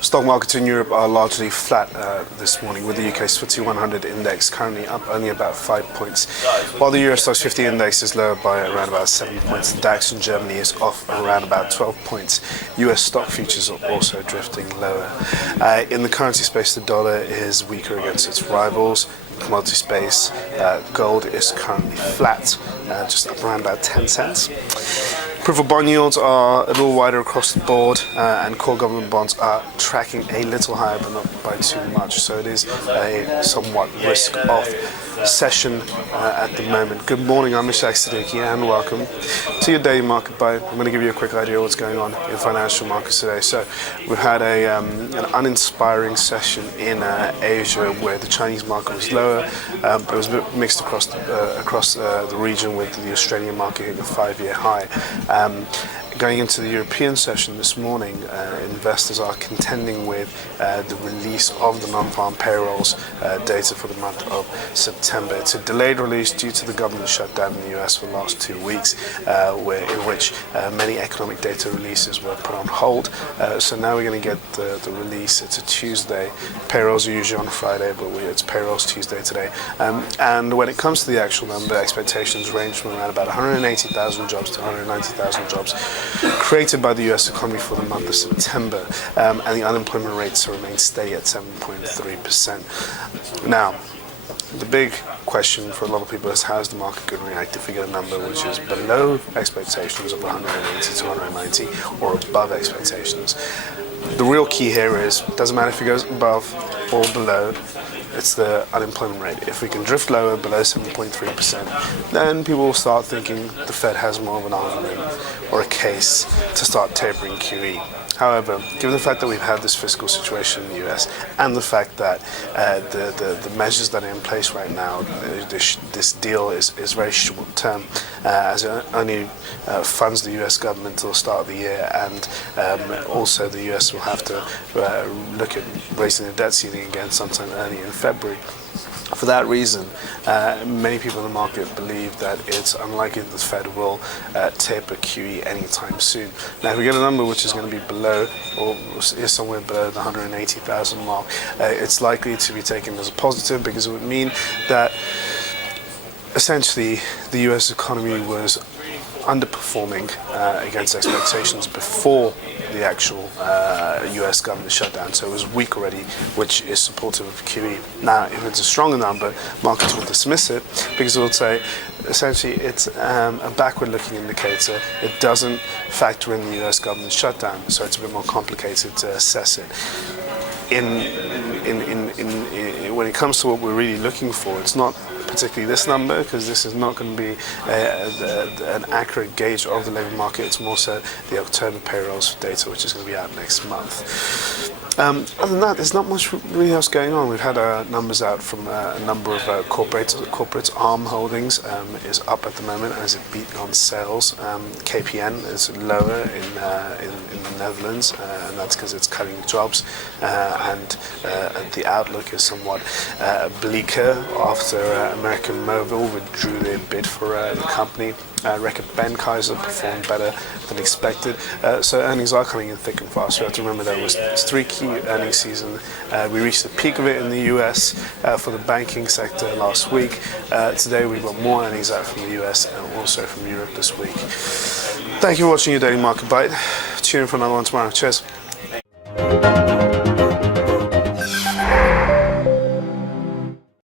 Stock markets in Europe are largely flat this morning, with the UK's FTSE 100 index currently up only about 5 points, while the Euro Stoxx 50 index is lower by around about 7 points. The DAX in Germany is off around about 12 points. US stock futures are also drifting lower. In the currency space, the dollar is weaker against its rivals. Commodity space, gold is currently flat, just up around about 10 cents. Approval bond yields are a little wider across the board, and core government bonds are tracking a little higher, but not by too much. So it is a somewhat risk-off session at the moment. Good morning, I'm Ishaq, Siddiqi, and welcome to your daily market bite. I'm going to give you a quick idea of what's going on in financial markets today. So we've had an uninspiring session in Asia, where the Chinese market was lower, but it was a bit mixed across the region, with the Australian market hitting a 5-year high. Going into the European session this morning, investors are contending with the release of the non-farm payrolls data for the month of September. It's a delayed release due to the government shutdown in the US for the last 2 weeks, in which many economic data releases were put on hold. So now we're going to get the release. It's a Tuesday. Payrolls are usually on a Friday, but it's payrolls Tuesday today. And when it comes to the actual number, expectations range from around about 180,000 jobs to 190,000 jobs created by the US economy for the month of September, and the unemployment rates remain steady at 7.3%. Now, the big question for a lot of people is, how is the market going to react if we get a number which is below expectations of 180 to 190 or above expectations? The real key here is, it doesn't matter if it goes above or below, it's the unemployment rate. If we can drift lower, below 7.3%, then people will start thinking the Fed has more of an argument or a case to start tapering QE. However, given the fact that we've had this fiscal situation in the US, and the fact that the measures that are in place right now, this deal is very short term, as it only funds the US government till the start of the year, and also the US will have to look at raising the debt ceiling again sometime early in February. For that reason, many people in the market believe that it's unlikely that the Fed will taper QE anytime soon. Now, if we get a number which is going to be below, or is somewhere below the 180,000 mark, it's likely to be taken as a positive, because it would mean that essentially the US economy was underperforming against expectations before the actual US government shutdown, so it was weak already, which is supportive of QE. Now, if it's a stronger number, markets will dismiss it, because it will say essentially it's a backward-looking indicator. It doesn't factor in the US government shutdown, so it's a bit more complicated to assess it. When it comes to what we're really looking for, it's not particularly this number, because this is not going to be an accurate gauge of the labour market. It's more so the October payrolls data, which is going to be out next month. Other than that, there's not much really else going on. We've had numbers out from a number of corporates. Arm Holdings is up at the moment as it beat on sales. KPN is lower in the Netherlands, and that's because it's cutting jobs, and the outlook is somewhat bleaker after American Mobile withdrew their bid for the company. Record Benckiser performed better than expected. So earnings are coming in thick and fast. We have to remember there was 3 key earnings season. We reached the peak of it in the US for the banking sector last week. Today we've got more earnings out from the US and also from Europe this week. Thank you for watching your Daily Market Bite. Tune in for another one tomorrow. Cheers.